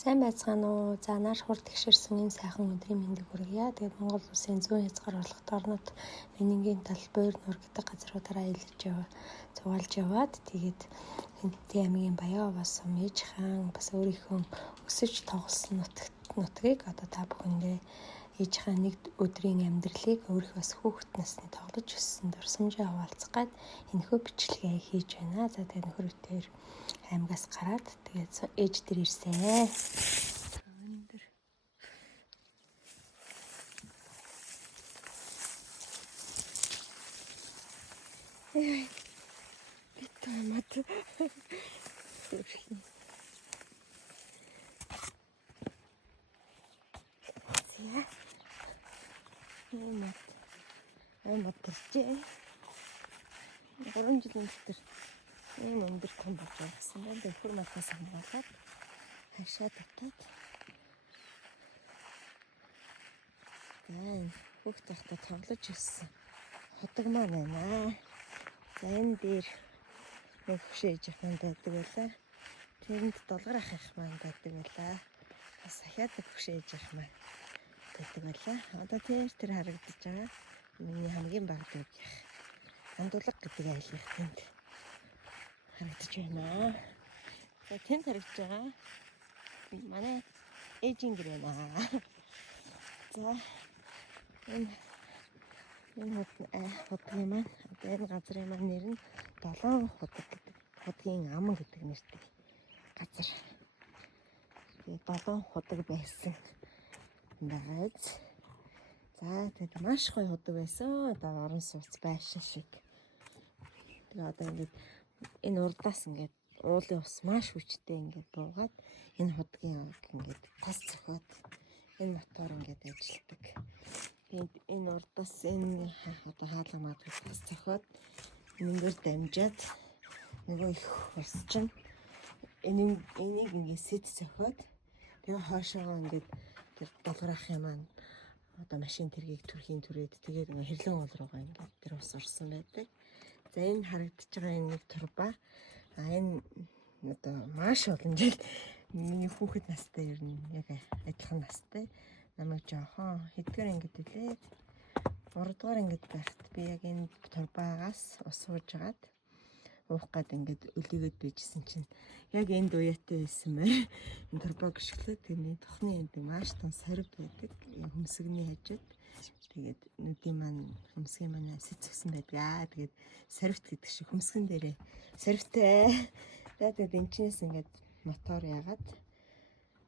Сайн байцгаана уу? За нааш хурд тэгшэрсэн энэ сайхан өдрийн мэндийг хүргье. Тэгээд Монгол улсын зүүн хязгаарлагт орнод Менингийн тал Буур нуур гэдэг газруудаараа цугаалж яваад тэгээд Хэнтэй аймгийн Баян-Овоо сум ээж хаан бас өөрийнхөө өсөж тоглосон нутгийг одоо та бүхэндээ ээж хаан нэг өдрийн амьдралыг өөрийнхөө бас хүүхэд насны тоглож өссөн дурсамжаа хуваалцах гээд энэхүү бичлэгээ хийж байна. За тэгээд нөхөр бүтээр аймгаас гараад тэгээд ээж дээр ирсэн. Өндөр. Битэмэд. Сэрхий. Зя. Аймаг төрчээ. 3 жилийн дотор ийм өндөр том болж байсан байна. Нөхөр матаас хамгаалаад хашаа татаад. Хүүхд тахта тоглож өссөн. Ходог маань байна. За энэ дээр нэг хөшөөж ахман байдаг байлаа. Тэнд долгор ах их маань байдаг байлаа. Бас ахаад хөшөөж ахман байдаг байлаа. Одоо тэр харагдаж байгаа. Миний хамгийн баг дүүг яах. Андуулга гэдэг айлынх тэнд харагдаж байна. За тэнд харагдаж байгаа. Манай ээжийн гэр байна. За энэ хотгийн маань энэ газрын маань нэр нь Долоон ходог гэдэг. Хотгийн ам гэдэг нэртэй газар. Тэгээд Долоон ходог байсан байгааз. За тэгээд маш гоё ходог байсан. Одоо орон сууц байшин шиг. Тэгээд одоо ингээд энэ урдаас ингээд уулын ус маш хүчтэй ингээд буугаад энэ хотгийн ингээд тас цохоод энэ мотор ингээд ажилладаг. Тэгээд энэ урдаас энэ одоо хаалга тас цохоод энэгээр дамжаад нөгөө их ус чинь энийг ингээд сэт цохоод тэгээ хоошоогоо ингээд тэр долгор ахын маань одоо машин тэргийг түрхийн түрээд тэгээд ингээ хэрлэн уул руугаа ингээд тэр ус орсон байдаг. За энэ харагдаж байгаа энэ нэг турба. Энэ одоо маш олон жил миний хүүхэд настай ер нь яг адилхан настай. Намайг жоохон хэдгээр ингээд үлээ. 3 дугаар ингээд байхад би яг энэ турбаагаас ус сууж агаад уух гээд ингээд өлийгээд байжсэн чинь яг энд уяатай байсан бай. Энэ турбаг гიშгэлээ тэрний тухны энд маш том сорив байдаг. Хөмсгний хажууд. Тэгээд нүдийн маань хөмсгийн маань сэцгсэн байдаг. Тэгээд сорвт гэдэг шиг хөмсгөн дээрээ сорвтэй. Тэгээд энэчнээс ингээд мотор яагаад.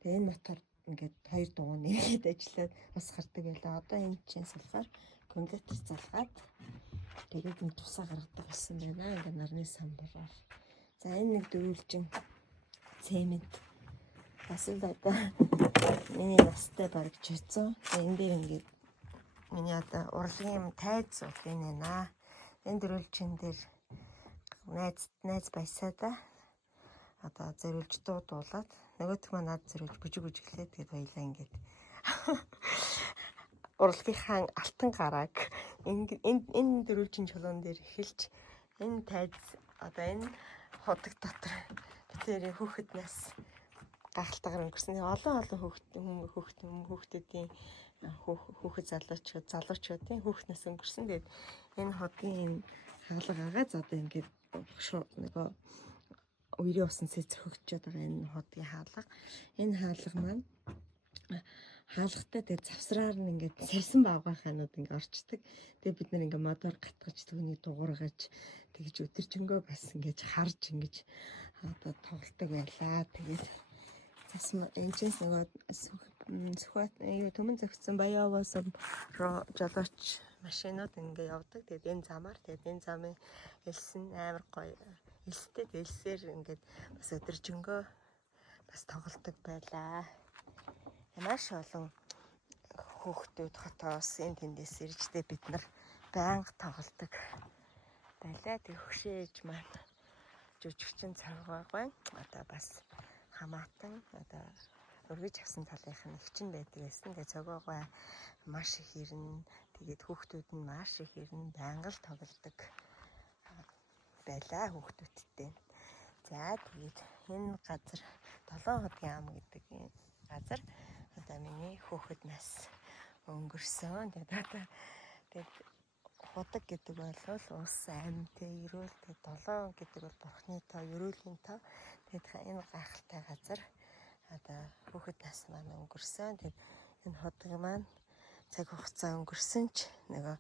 Тэгээд энэ мотор ингээд 2 дугуйн нэгээд ажиллаад ус гардаг байлаа. Одоо энэ чинь болохоор кондитер залгаад тэгээд энэ тусаа гаргадаг болсон байна. Ингээд нарны самбараар. За энэ нэг дөрвөлжин цемент. Бас л одоо миний настай бараг 600. Энэ дээр ингээд миний одоо урлагийн тайз суух энэ наа. Энэ дөрвөлжин дээр найз баясаада одоо зөрүүлж дуулаад нөгөөх маань над зөрүүлж бүжиглээд тэгээд баялаа ингээд урлагийнхаа алтан гарааг энэ дөрвөлжин чулуун дээр эхэлж энэ тайз одоо энэ ходог дотор тэр хүүхэд нас гахалтайгаар өнгөрсөн. Олон хүүхдүүдийн хүүхэд залуучуудын хүүхэд нас өнгөрсөн. Тэгээд энэ хотгийн хаалга агаа за одоо ингээд нөгөө үерийн усан сэт зөхөгчөд байгаа энэ хотгийн хаалга. Энэ хаалга маань хаалгатай тэгээд завсраар нь ингээд сарсан баавгай ханууд ингээд орчдөг. Тэгээд бид нар ингээд мотор гатгаж түүний дуургаж тэгж өдөржингөө бас ингээд харж ингэж одоо тоглолтог байлаа. Тэгээд зас энэчээс нөгөө сүхбат төмөн зөгцсөн Баян-Овоо сум руу жолооч машинууд ингээд явдаг. Тэгээд энэ замаар тэгээд энэ замын элсэн амар гоё элстэй элсээр ингээд бас өдөржингөө бас тоглолтог байлаа. Маш олон хүүхдүүд хотоос энэ тэндээс ирждээ бид нар байнга тоглолтог байлаа. Тэг хөшөөж маань жүжигчин царгаагүй одоо бас хамаатан одоо өргөж авсан талынх нь ихчин байдаг гэсэн. Тэгээ цогоогой маш их ирнэ. Тэгээд хүүхдүүд нь маш их ирнэ. Байнга л тоглолтог байлаа хүүхдүүдтэй. За тэгээд энэ газар Долоон хотын ам гэдэг газар одоо миний хүүхэд нас өнгөрсөн. Тэгээд худаг гэдэг бол ус ам тэ ерөөл тэгээд долоон гэдэг бол бурхны тоо, ерөөлийн тоо. Тэгээд энэ гайхалтай газар одоо хүүхэд нас маань өнгөрсөн. Тэгээд энэ худаг маань цаг хугацаа өнгөрсөн ч нөгөө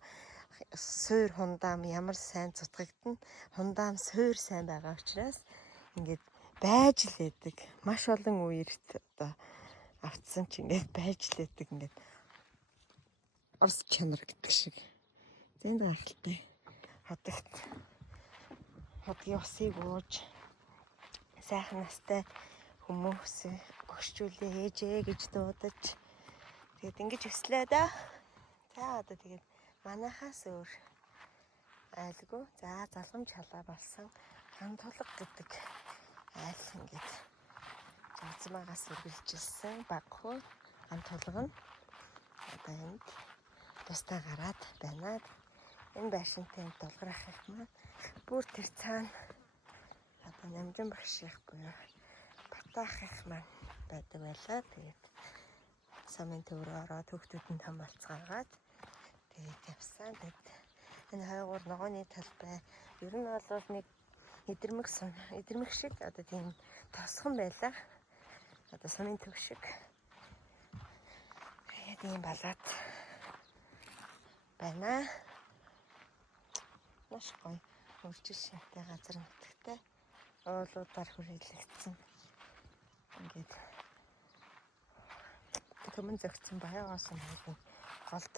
суур хундаам ямар сайн цутгагдана. Хундаам суур сайн байгаа учраас ингээд байж л байдаг. Маш олон үерт одоо автсан ч ингээд байж л байдаг. Ингээд орс чанар гэдэг шиг. Зэнд гайхалтай. Хотогт хотгийн усыг ууж сайхан настай хүмүүс гөгшчүүлээ ээжээ гэж дуудаж тэгээд ингэж өслөө да. За одоо тэгээд манайхаас өөр айлгүй. За залгамж халаа болсон ган тулга гэдэг айл ингээд зузмаагаас үргэлжилсэн багхуу ган тулга нь одоо энд тустай гараад байна. Энэ байшинтай дулгарах их маань бүр тэр цаана одоо намжин багш их буюу батаах их маань байдаг байлаа. Тэгээд самын төврөө ороод хүүхдүүдэн том болцгаагаад тэгээд явсан. Тэгээд энэ хойгуур ногооны талбай ер нь бол нэг эдэрмэг шиг одоо тийм тосхон байлаа. Одоо самын төв шиг. Тэгээд ийм балаад байна. Маш гоё өржил шинтэй газар нутагтай уулуудаар хүрээлэгдсэн. Ингээд төмөн зөгцсөн баягаас нэг голд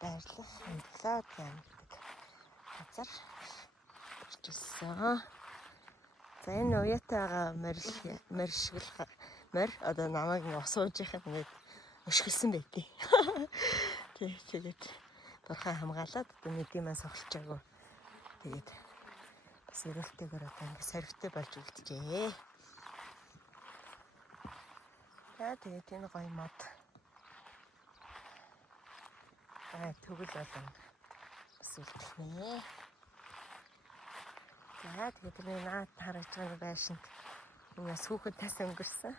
байрлах хөндлөөд юм гэдэг газар ирчихсэн. За энэ уятайгаа морь одоо намайг усууж яхад ингээд өшгөлсөн байдیں۔ Тэгээд бурхан хамгаалаад одоо нэдийн маань сохолчаагүй. Тэгээд бас өрөөлтэйгээр одоо ингээд сорвитой болж үлджээ. За тэгээд энэ гоё мод төгөл болон бас үлдэнэ. За тэгээд энэ наад харагдж байгаа байшинт бас хүүхэд тас өнгөрсөн.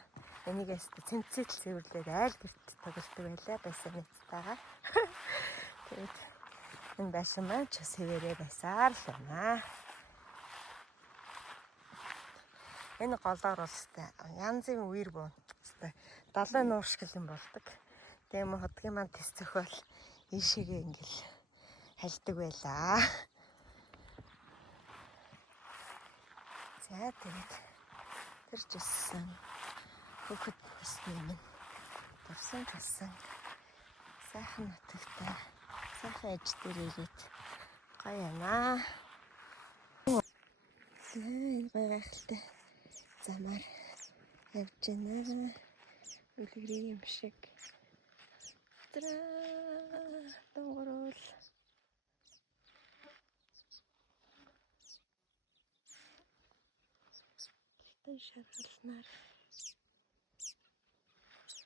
Энийгээс цэнцэл цэвэрлээд айл гэрт тоглолтог байлаа байсан нэцтэйгаа. Тэгээд энэ байшин маань ч сэвэрээ байсаар л байна. Энэ голоор бол янзын үер буу. 70 нууршгил юм болдог. Тэгээ юм хотгийн маань тэс цохол ийшээгээ ингээл хальдаг байлаа. За тэгээд тэр жисэн хүүхэд насны минь дурсан тасан сайхан нутагтай сайхан аж дээр ирээд гоё яана. Энэ гоё гайхалтай замаар явж байна. Үлгэрийн юм шиг. Донгорол. Гитэн шаргалнаар.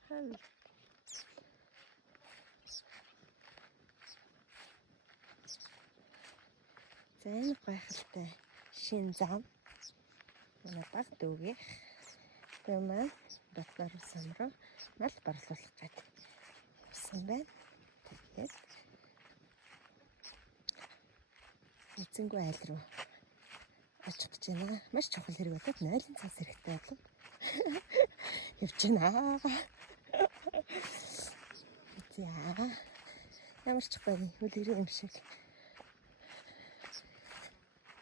Хал. За энэ гайхалтай шин зам. Манай баг дүүгийнх. Тэр маань батнаар усан руу мал барлуулах гэдэг явсан байна. Тэгээд эзэнгүй айл руу очих гэж байна. Маш чухал хэрэг болоод 0-ын цаас хэрэгтэй болов. Явж байна. За ямар ч гоё үлгэрийн юм шиг.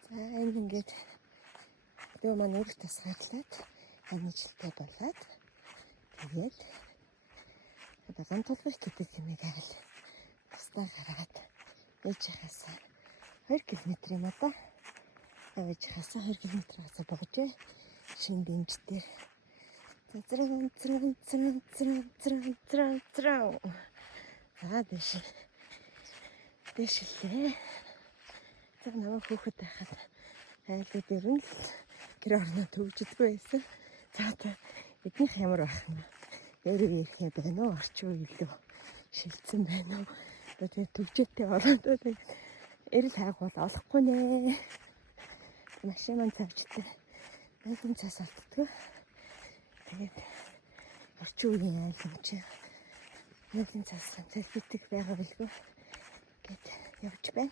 За энэ ингээд дөө маань өөртөө тасгаарлаад анижлтай болоод тэгээд одоо ган тулгах гэдэг юмыг айл тусдаа гаргаад ээж хасаа 2 км юм одоо ээж хасаа 2 км хасаа богжээ шинэ дэмжтэй за дэшилээ за намайг хөөхөд байхад айлууд ер нь л гэр орноо төвждөггүй байсан. За та эднийх ямар байх юм бэ? Яруу ярих юм байна уу? Орчин үе илүү шилжсэн байна уу? Тэгээ төвжээтэй ороод эрэл хайгуул олохгүй нэ. Машин маань цавчтай. Найзын цаас алддаг. Тэгээд орчин үеийн айл юм чи нэгэн цасган битэг байгаа билгүй гэд явж байна.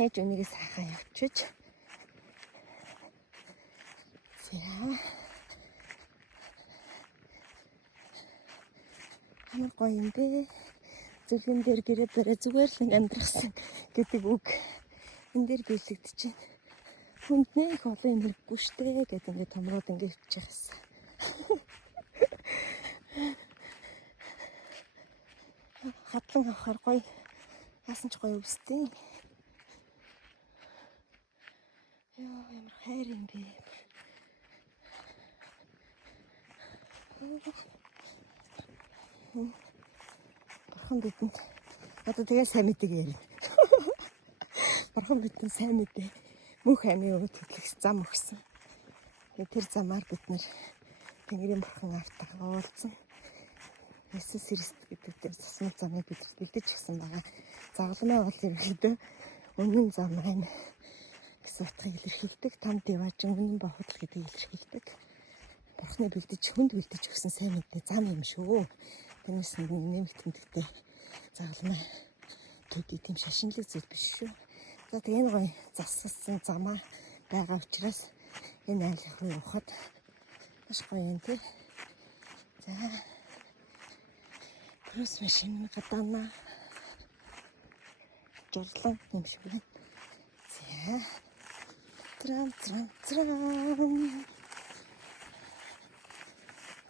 Ээж өнийгөө сайхан явчихж. Ямар гоё юм бэ? Зүлгэн дээр гэрээ барай зүгээр л амьдрахсан гэдэг үг энэ дээр биелэгдэж байна. Хүнд нэг олон юм хэрэггүй штэ гэдэг ингээд томроод ингээд хөвчих гэсэн. Хадлан авахар гоё. Яасан ч гоё өвстэй. Яа ямар хайр юм бэ? Бурхан бидэнд одоо тэгээ сайн мэдэг ярина. Бурхан бидэнд сайн мэдээ. Мөнх амийн өвд хөдлөх зам өгсөн. Тэр замаар бид нэр Тэнгэрийн бурхан автаа уулзсан. Есүс Христ гэдэг тэр цусмал замыг бидэнд бэлдэж өгсөн байгаа. Загалмай бол ерөнхийдөө үнэн зам байна гэсэн утгыг илэрхийлдэг. Там диважин үнэн бохотл гэдгийг илэрхийлдэг. Бурхны бэлдэж хүнд бэлдэж өгсөн сайн мэдээ зам юм шүү. Тэрнээс нэмэгт тэмдэгтэй загалмай төдий тийм шашинлаг зүйл биш шүү. За тэгээ энэ гоё зассан замаа байгаа учраас энэ айлын руу явахад маш гоё юм тий. За крус машин гадаана жорлон юм шиг байна. За трам.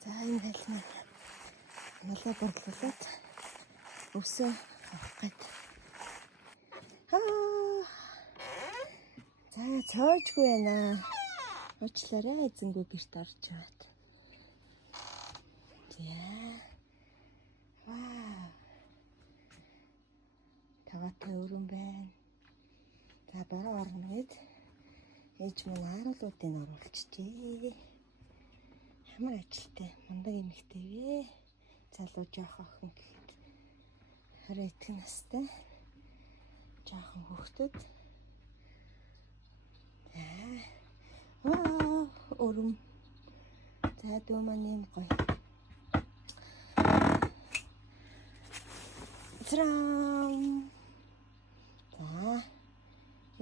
За энэ айлын налаа борлуулаад өсөө авах гээд. За цоожгүй байна. Уучлаарай эзэнгүй гэрт орж яваад. За. Вау. Таваатай өрөн байна. За бараа орно гээд ээж минь ааруулуудыг оруулчихжээ. Ямар ажилтай мундаг эмэгтэй вэ? Залуу жоох охин гэхэд 20 эдгээр настай жоохон хөвгтөд. Өрөм. За дөө маань юм гоё. Трам. За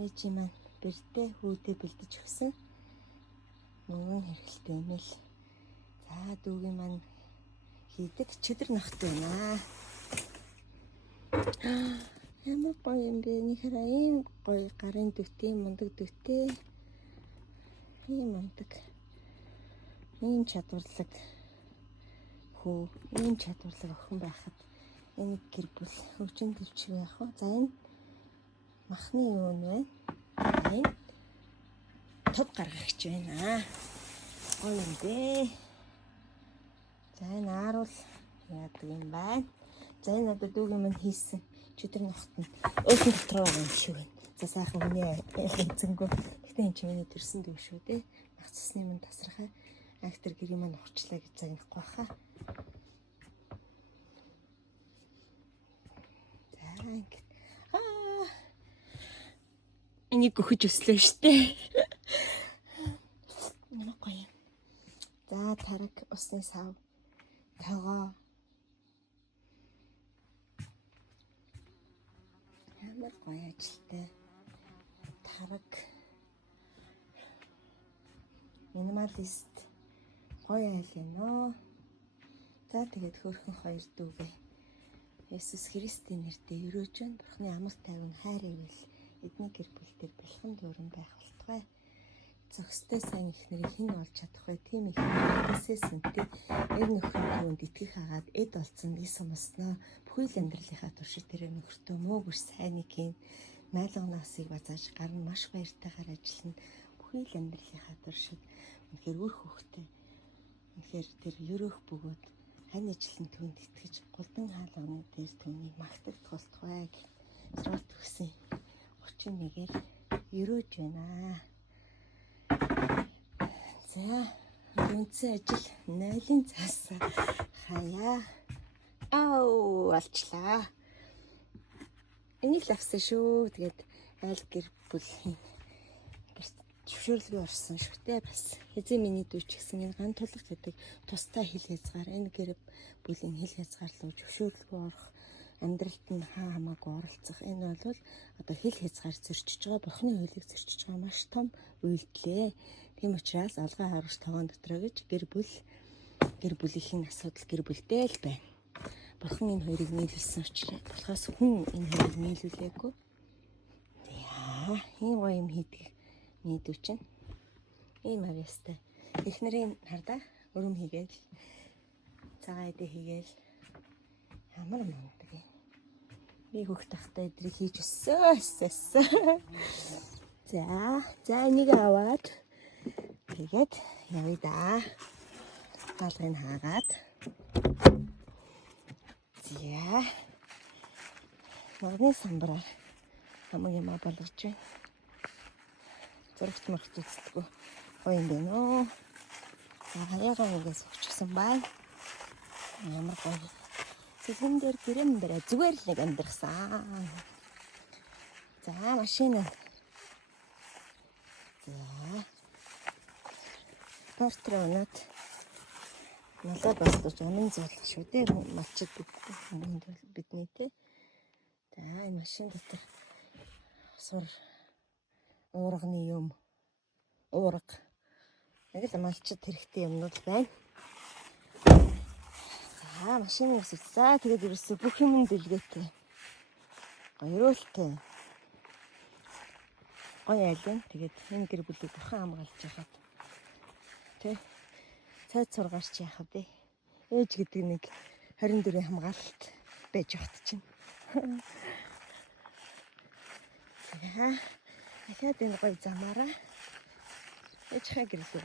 ээж маань бэртэ хүүдээ бэлдэж өгсөн. Мөнгөн хэрэгтэй юм л. За дүүгийн маань хийдэг чөдөр нохт байна. Ямар гоё юм бэ? Нэхэрэ ийм гоё гарын дүтээ, мундаг дүтээ. Ийм мундаг. Ийм чадварлаг хөө, ийм чадварлаг охин байхад энэ гэр бүл хөгжин төвчг яах вэ? За энэ махны юу нэ? Энэ топ гаргагч байна. Гоё юм бэ? За энэ ааруул яадаг юм байна. За энэ одоо дүүгийн минь хийсэн чөдөр нохт нь өөрхөн дотроо байгаа юм шиг байна. За сайхан хүний эзэнгөө. Гэтэ энэ чинь миний төрсөн дүү шүү дээ. Ах цусны минь тасрахаа актер гэрийн маань урчлаа гэж загнахгүй хаа. За ингэ. Энийг гөхөж өслөө штэ. Ямар гоё юм. За тараг усны сав. Тогоо. Ямар гоё ажилтай. Тараг. Минималист. Гоё айл юм нөө. За тэгээд хөөрхөн хоёр дүүгээ Есүс Христийн нэрээр өрөөж байна. Бурхны амар тайван хайр ивэл эдний гэр бүл дээр бэлхэн дүүрэн байх болтугай. Зохистой сайн ихнэрийг хэн олж чадах вэ? Тийм их нэгсээс үнтэй эр нөхрийн түүнд итгэх хагаад эд олцсон ис сумснаа бүхэл амьдралынхаа туршид тэр нөхөртөө мөөг ус сайныг хийн найлганасыг базааж гар нь маш баяртайгаар ажиллана. Бүхэл амьдралынхаа туршид үнэхээр үр хөвгтэй. Үнэхээр тэр ерөөх бөгөөд хань ижилэн түүнд итгэж голдон хаалганы дээр түүнийг магтах тусдагай гэж сурал төгсөн 31-ээр ерөөж байна. За үнцэн ажил 0-ын цаас хаяа. Алчлаа. Энийг л авсан шүү. Тэгээд айл гэр бүлийн Зөвшөөрлгүй орсон шүхтэй бас. Хэзээ миний дүүч гэсэн энэ ган тулах гэдэг тустай хил хязгаар энэ гэр бүлийн хил хязгаарлуу зөвшөөрлгүй орох амьдралд нь хамаагүй оролцох энэ бол одоо хил хязгаар зөрчиж байгаа бурхны хуулийг зөрчиж байгаа маш том үйлдэлээ. Тийм учраас алгаа харагч тогоон дотроо гэж гэр бүлийн асуудал гэр бүлдээ л байна. Бурхан энэ хоёрыг нийлүүлсэн болохоос хүн энэ хоёрыг нийлүүлээгүй. Яа, ийм гоё юм хийдэг нийдүү чинь. Ийм авьяастай. Эхнэрийн хардаа өрөм хийгээл. Цагаан эдээ хийгээл. Ямар мундаг юм. Би хөхт тахтай эдрийг хийж өссөө. За энийг аваад тэгээд явъя да. Хаалгыг хаагаад. За. Ногны самбараар хамаг юм болгож байна. Зурагт мөрөгт үзтгүү. Гоё юм байна уу? За хаягаа ингээс өгчихсэн байна. Ямар гоё. Цэцэн дээр гэрэм дээр зүгээр л нэг амьдрахсан. За машин. За. Портрет надад бас унан зоолох шүү дээ. Малчид бидний те. За энэ машин дотор сур уурганы юм. Уурга. Яг л малчид хэрэгтэй юмнууд байна. За машин үсэлцээ. Тэгээд ерөөсө бүх юм дэлгээтэй. Гоёролтой. Гоё айлын. Тэгээд энэ гэр бүлийг бурхан хамгаалж яхад. Тэ. Цайд сургаарч яах вэ? Ээж гэдэг нэг 24 хамгаалалт байж багт чинь. Яа. Ахаад энэ гоё замаараа ээж хаа гэрлээ.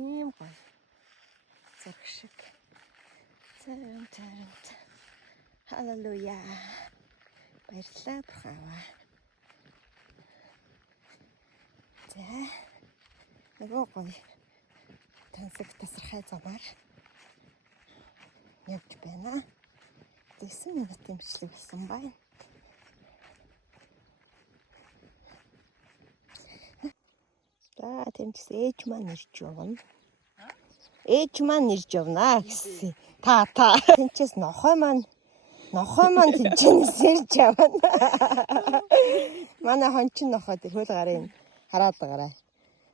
Ийм гоё. Зураг шиг. Царам. Халелуя. Баярлалаа бурхаваа. За. Нөгөө гоё. Тансаг тасархай замаар явж байна. 9 минутын бичлэг болсон байна. За тэмцээс ээж маань ирж явна. Ээж маань ирж явна гэсэн. Та. Тэмцээс нохой маань тэмцэнээс ирж явна. Манай хон чин нохой тэр хөл гарын хараад байгаарай.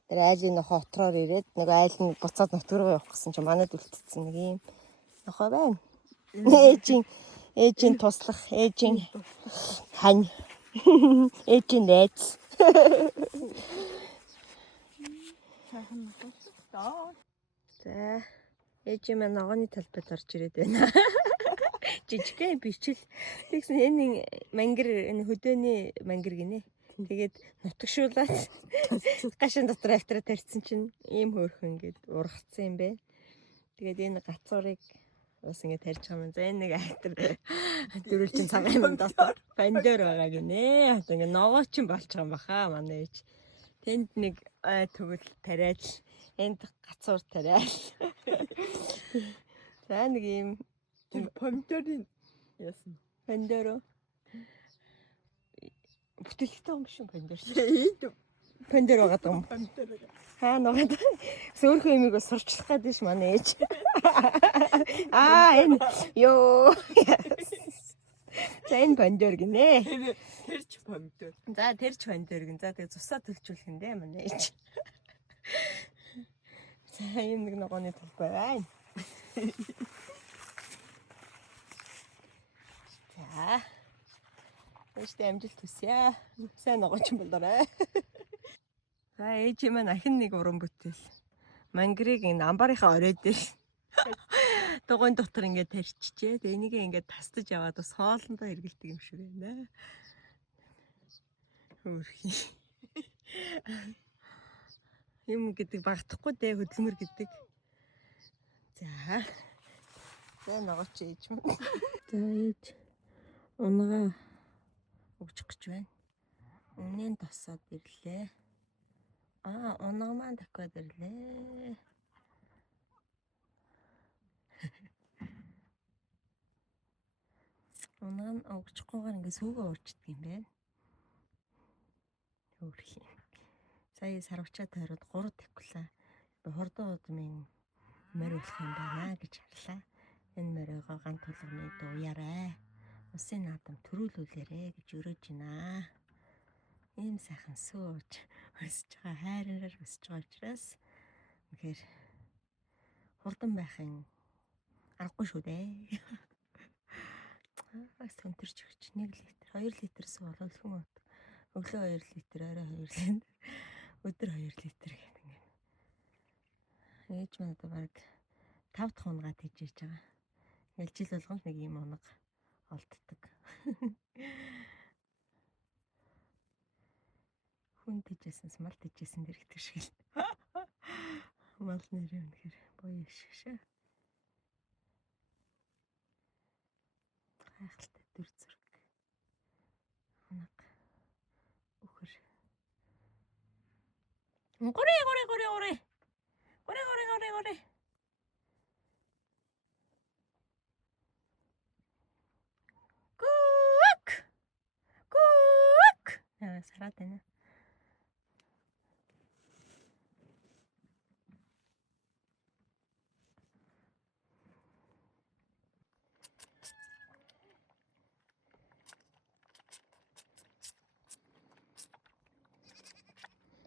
Тэр айлын нохой отроор ирээд нэг айл нь буцаад нутгаруу явах гэсэн чинь манайд үлдсэн нэг юм нохой байна. Ээжийн туслах, ээжийн хань. Ээжийн найз. За ээжийн маань ногооны талбайд орж ирээд байна. Жижигхэн бичил. Тэгсэн энэ мангар энэ хөдөөний мангар гинэ. Тэгээд нутгшуулаад гашин дотор автраа тарьсан чинь ийм хөөрхөн ингээд ургацсан юм бэ. Тэгээд энэ гацуурыг бас ингээд тарьж байгаа юм. За энэ нэг актер дөрүүлчин цагаан юм дотор бандер байгаа гинэ. Одоо ингээд ногоо чин болж байгаа юм баха манай ээж. Тэнд нэг төгөл тариал, энд гацуур тариал. За нэг ийм помидорын яасан. Бандер бүтээлхтэй юм шиг пандер. Пандер байгаа юм. Хаа нугаад сөөхөн юмыг бас сурчлах гэдэг ш манай ээж. Энэ ёо. За энэ пандер гинэ. Тэрч пандер. За тэрч пандер гин. За тэгээ цусаа төлжүүлэх юм дээ манай ээж. За энэ нэг ногооны талбай байна. За ээжтэй амжилт хүсье. Сайн ногооч юм болоорой. За ээж маань ахин нэг уран бүтээл. Мангрыг энэ амбарынхаа орой дээр дугуйн дотор ингээд тарьчихжээ. Тэгээ энийг ингээд тастаж аваад бас хоолндоо хэргэлдэг юм шиг байна. Хөөрхий. Юм гэдэг багтахгүй дээ хөдөлмөр гэдэг. За ногооч ээж маань. За ээж унгаа өгчих гэж байна. Үнэн тосоод ирлээ. Унаа маань дахиад ирлээ. Унаа нь өгчихгүйгээр ингээ сүүгээ уурчдаг юм байна. Хөөрхий. Сая сарвчаа тойроод 3 такулаа. Би хордоо удмын морь болох юм байна гэж харлаа. Энэ мориогоо ганц тулганы дууярай. Усын наадам төрүүлүүлээрэ гэж өрөөж байна. Ийм сайхан сууж өсөж байгаа хайраар өсөж байгаа учраас үнэхээр хурдан байхын аргагүй шүү дээ. Сөнтөрч өгч 1 литр 2 литр суу бол өлгөн ут. Өглөө 2 литр, орой 2 литр, өдөр 2 литр гэдэг юм. Ээж маань одоо баг 5 дахь унгаад хийж байгаа. Ингээл жил болгонд нэг юм унаг олддог. Хүн тийжсэнс мал тийжсэн дэр гэдэг шиг л. Мал нэрээ үнэхээр боёо шиг шээ. Гайхалтай дүр зураг. Унаг. Өхөр. Горе. Гүк. Сараад байна.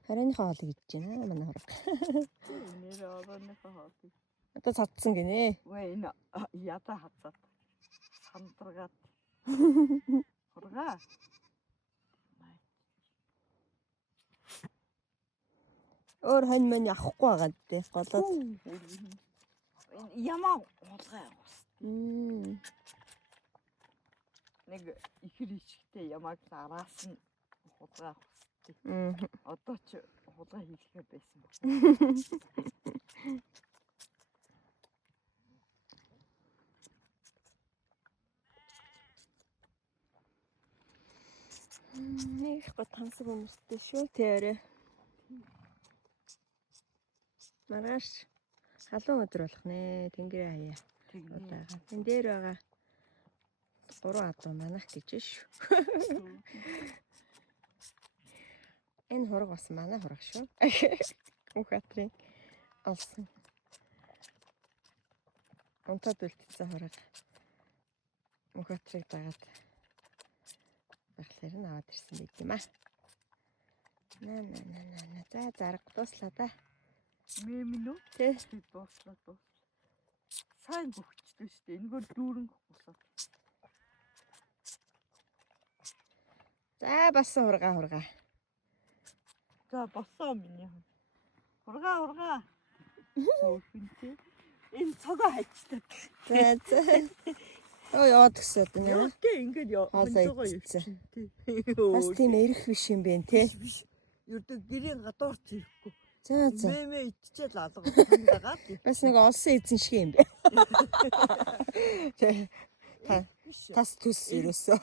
Харааныхаа хоолыг идэж байна манай хураг. Нэр орооныхоо хоолыг. Одоо цадсан гинэ. Вэ энэ ята хацаад сандраад. Хургаа. Өөр хань мань авахгүй байгаа дээ. Голоод. Ямаа хулгай ус. Нэг ихэр ичгтэй ямааг араас нь хулгай ус. Одоо ч хулгай хийлгээ байсан байна. Нэг гот хансаг хүмүүстэй шүү тэрэ. Маргааш халуун өдөр болох нэ. Тэнгэрээ хаяа. Удаага. Тэн дээр байгаа 3 адуу манах гэж шүү. Энэ хураг бас манай хураг шүү. Ухатрын олсон. Унтаад үлдсэн хураг. Ухатрыг дагаад баглаар нь аваад ирсэн байт юм аа. На. За зарга дуслаа да. Мэмнүү? Тэ. Дуслаа. Сайн бөхчдөө шүү дээ. Энэгээр дүүрэн босоо. За басан хургаа. За босоо миний. Хургаа. Хөөхөнтэй. Энэ цогоо хайцдаг. За. Яваад гисээд нэ. Яагаад ингэж Хаалаа ичсэн. Бас Бас тийм эрэх биш юм бэ те. Ердөө гэрийн гадуурч ирэхгүй. За. Мэмэ иччихэл алга хандагаад. Бас нэг олсон эзэн шиг юм бэ. Тас төс ерөөсөө.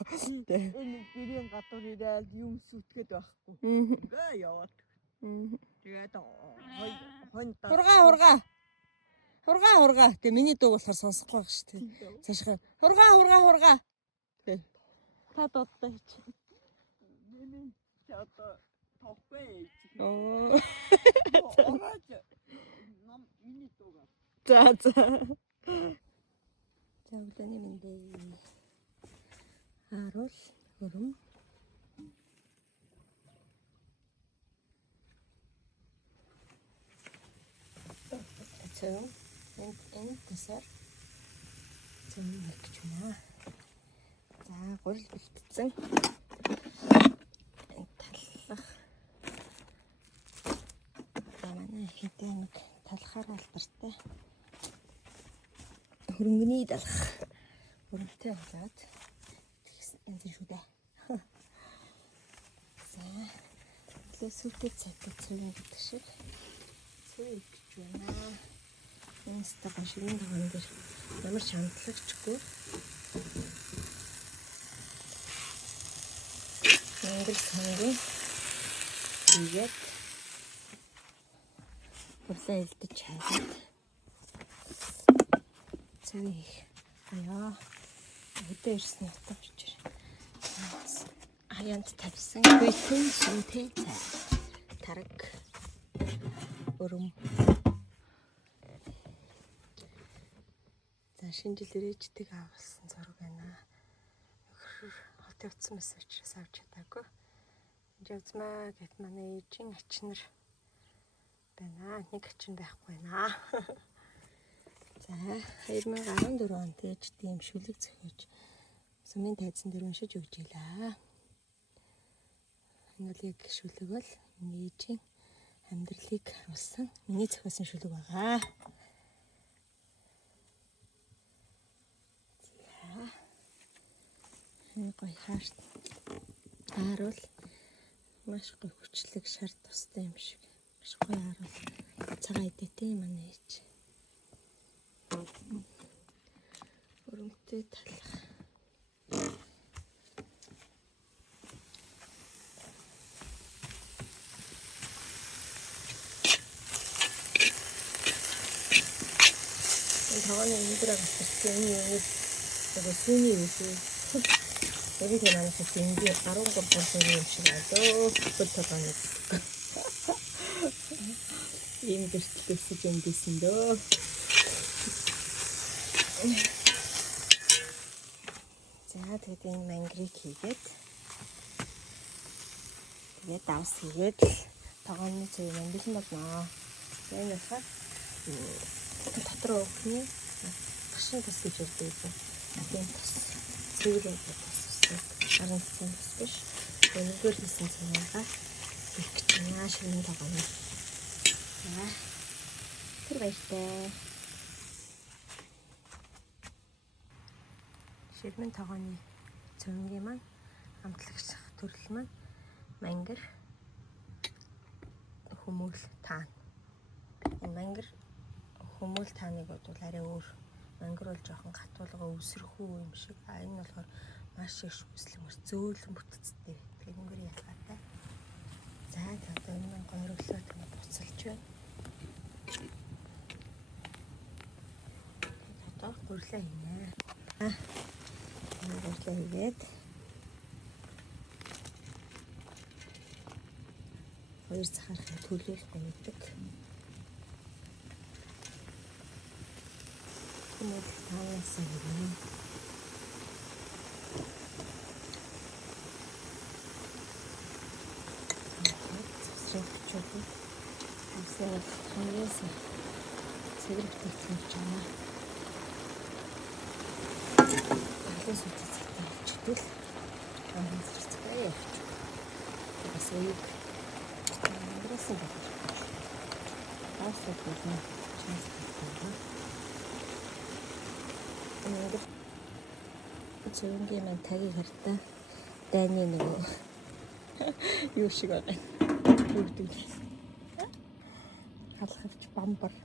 Энэ гэрийн гадуур ирээл юм сүтгээд байхгүй. Ингээ яваад. Тэгээд хонь Хургаа. Тэ миний дууг болохоор сонсохгүй байх шүү дээ. Цаашгаа хургаа. Тэ. Та дуудаа хич. Мэмэ ч одоо тохгүй. Оо. Орооч. Ном миний дуугаа. За. Өглөөний мэндэ. Харуул хөрөм. Энэ тасаар зүүн гэж байна. За гурил бэлтгэсэн. Талах. За манай хитэ нэг талахаар алдартай. Хөрөнгөний далах. Хөрөнгөтэй болоод тэгсэн шүү дээ. За өглөө сүртэй цайтай цэвэн гэдэг шиг цэвэн гэж байна. Энэ стака ширин дагаан дээр ямар ч хандлагчгүй. Монгол сангийн тэгээд бүлээ илдэж хайгаад цэвэн аяа өдөө ирсэн утга учир хаяанд тавьсан бэлтгэн шинтэй цай тараг Өрөм. За шинэ жилээр ээжтэйг авалсан зураг байна. Нөхөр хот явцсан байсан учраас авч чадаагүй. Энд явцмаа гэт манай ээжийн ачнар байна. Нэг ачин байхгүй байна. За 2014 онд ээжтэй юм шүлэг зохиож сумын тайзан дээр уншиж өгч илаа. Энэ бол яг шүлэг бол миний ээжийн амьдралыг харуулсан миний зохиосон шүлэг байгаа. За энэ гоё хааруул маш гоё хүчлэг шар тустай юм шиг. Маш гоё харуул. Цагаан идэтэй манай ээж. Өрөмтэй талах. Таганы өндрөө гацсан энэ яг сүүний үгүй. Өөрөөр хэлбэл энэ 13% юм шиг болоо. Бүт таганы. Ийм гэрчлэлсэж эндсэн дөө. За тэгээд энэ мангрыг хийгээд тэгээд давс хийгээд таганы цэвэр мандилсан болно. Энэ болохоор дотор өгний гашин тус гэж ярьдаг. Тийм тус цэвэр тус гарын тус биш. Өнөөр хийсэн цэвэрга хийх гэж байна. Шинэ таганы. За тэр баяртай. Ширмэн таганы цэвэргийн маань амтлагч төрөл маань мангар хүмүүл таана. Энэ мангар хүмүүл тааныг бодвол арай өөр. Мангар бол жоохон гатуулга өсрөхүү юм шиг. Энэ болохоор маш их бүслэмэр зөөлөн бүтцтэй. Тэгээд өнгөр ялгаатай. За одоо энэ гойрлоо тань буцалж байна. Одоо гурлаа хийнэ. Гурлаа хийгээд 2 захаарахын төлөөл гойдог. Нэг таасан юм. Чөтгөө. Асаа хамгаас цэвэр бүтээгдэхүүн гэж байна. Алис үтцтэй чөтгөл. Амцэрцгээ явж. Бас уйг. Амграсан байна. Асаа бүхэн чанцтай. Энийг зөвөнгийн маань тагийг хартаа дайны нөгөө юу шиг байна. Бүгд халахвч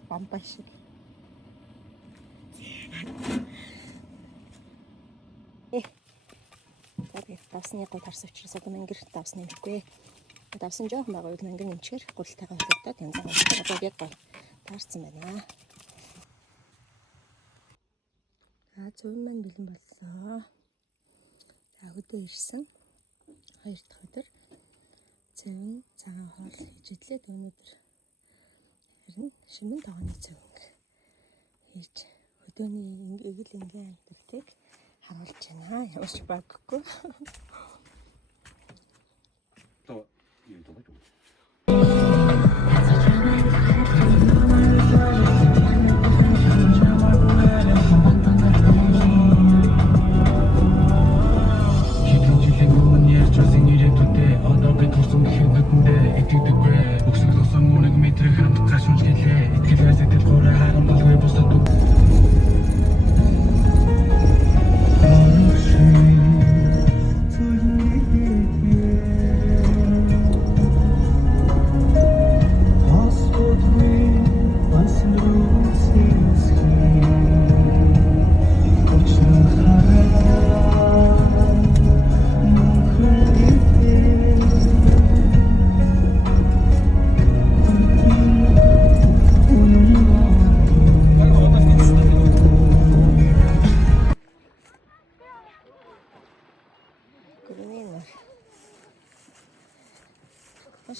бамбай шиг. Тэгээд давсны гол харс учраас одоо мангар давс нэмэхгүй. Давсан жоохон байгаа үед мангар нэмчихэр гуралтайгаа холбогдоод янзаа одоо яг гол таарсан байна. За зөвөн маань бэлэн боллоо. За хөдөө ирсэн. 2 дахь өдөр цэвэн цагаан хоол хийж идлээ. Өнөөдөр харин шимэн таганы цэвэн хийж хөдөөний эгэл ингийн амьдралыг харуулж байна. Ямар ч баггүй. 또 이거 좀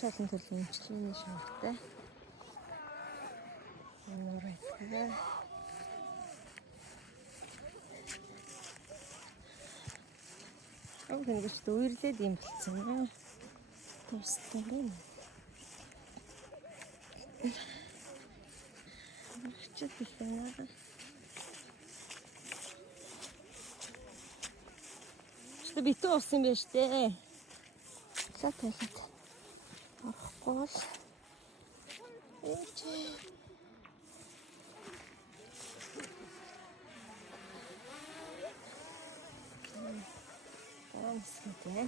Шалан төлөв имчилгээний шавьтай. Нурайсгаа. Ог ингэж дүүрлээд юм болцсон аа. Тустай байна. Чит хэлээ. Чи битүү усан байж тээ. За талаад. Орохгүй бол ээч. Амсгтэй.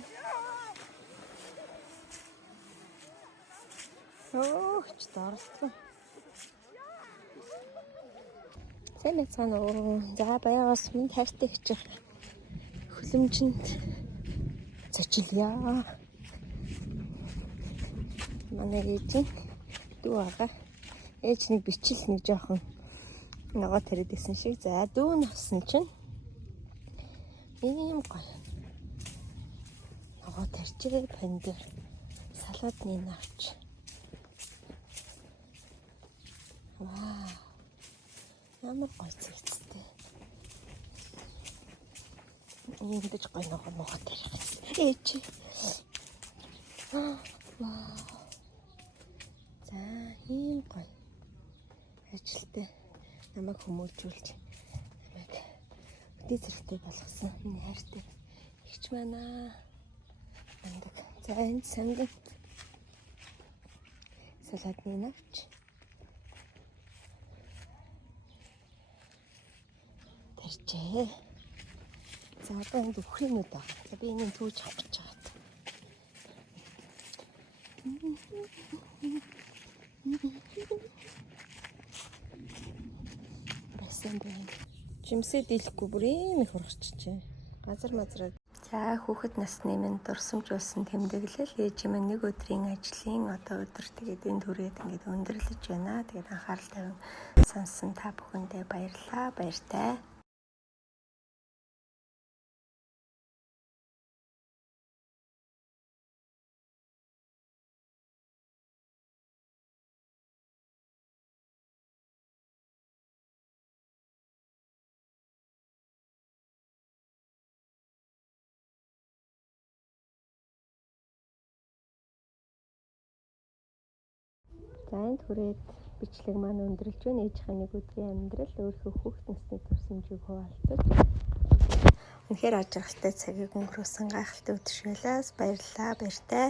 Өөч дарлаа. Сайн байцгаана уу. За баягаас минь хайртай хичих. Хөлөмжөнд цочилъя. Манай ээжийн дүү ага. Ээж нэг бичил нэг жоохон нөгөө тариад исэн шиг. За дүү навсан чинь ийм гоё. Нөгөө тарчээ пандер салаадны навч. Вау. Ямар гоё цэгцтэй. Эндэж гоё нөгөө тарих. Ээж. Вау. За ийм гоё. Ажилтай намайг хүмүүжүүлж намайг өдөө зэрэгтэй болгосон. Миний хайртай ихч манаа. Андаг. За энэ самгин салаадны навч. Тарчээ. За одоо энд өхрийнүүд байна. За би энэ түүж авах гэж байгаа. Басан байна. Жимсээ дийлэхгүй бүр ийм их урагчжээ. Газар мазраа. За хүүхэд насны минь дурсамжуулсан тэмдэглэл ээж минь нэг өдрийн ажлын одоо өдөр тэгээд энэ түрээд ингээд өндөрлөж байна. Тэгээд анхаарал тавин сонсон та бүхэндээ баярлалаа. Баяртай. За энэ түрээд бичлэг маань өндөрлж байна. Ээжийнхээ нэг өдрийн амьдрал өөрийнхөө хүүхэд насны турсамжийг хуваалцаж. Үнэхээр ажиглалтай цагийг өнгөрөөсөн гайхалтай өдршөөлөөс баярлалаа. Баяртай.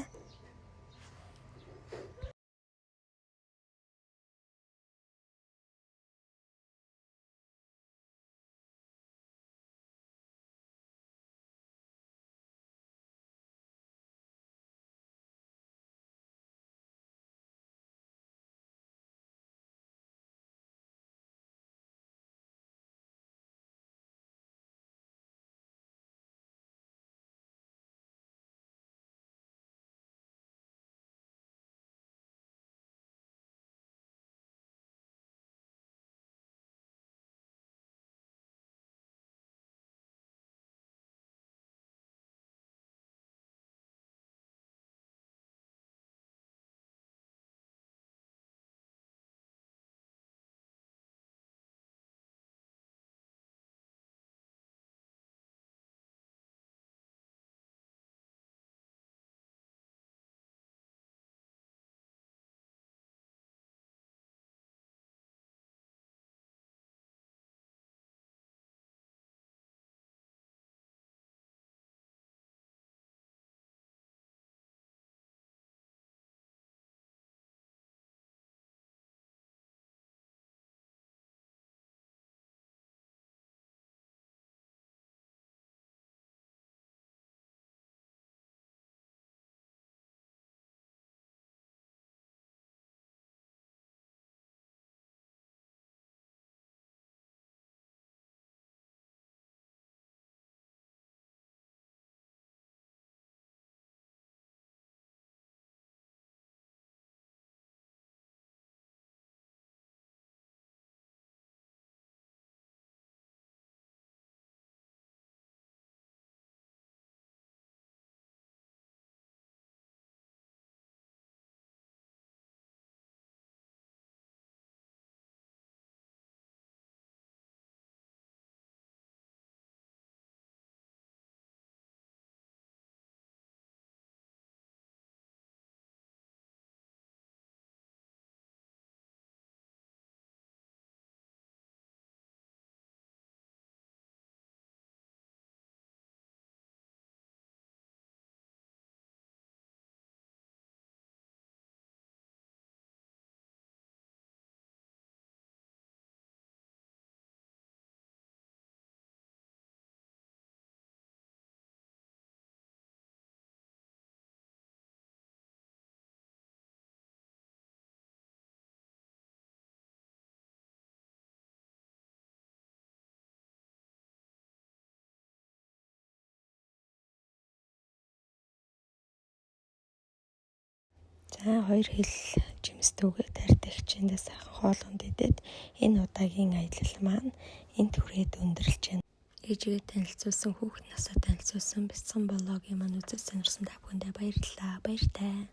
2 хил жимстүүгээ тарьдаг хичээндээ сайхан хоолунд идээд энэ удаагийн аялал маань энд хүрээд өндөрлж байна. Ээжигээ танилцуулсан, хүүхэд насаа танилцуулсан бяцхан блогийн маань үзэж сонирсон та бүхэндээ баярлалаа. Баяртай.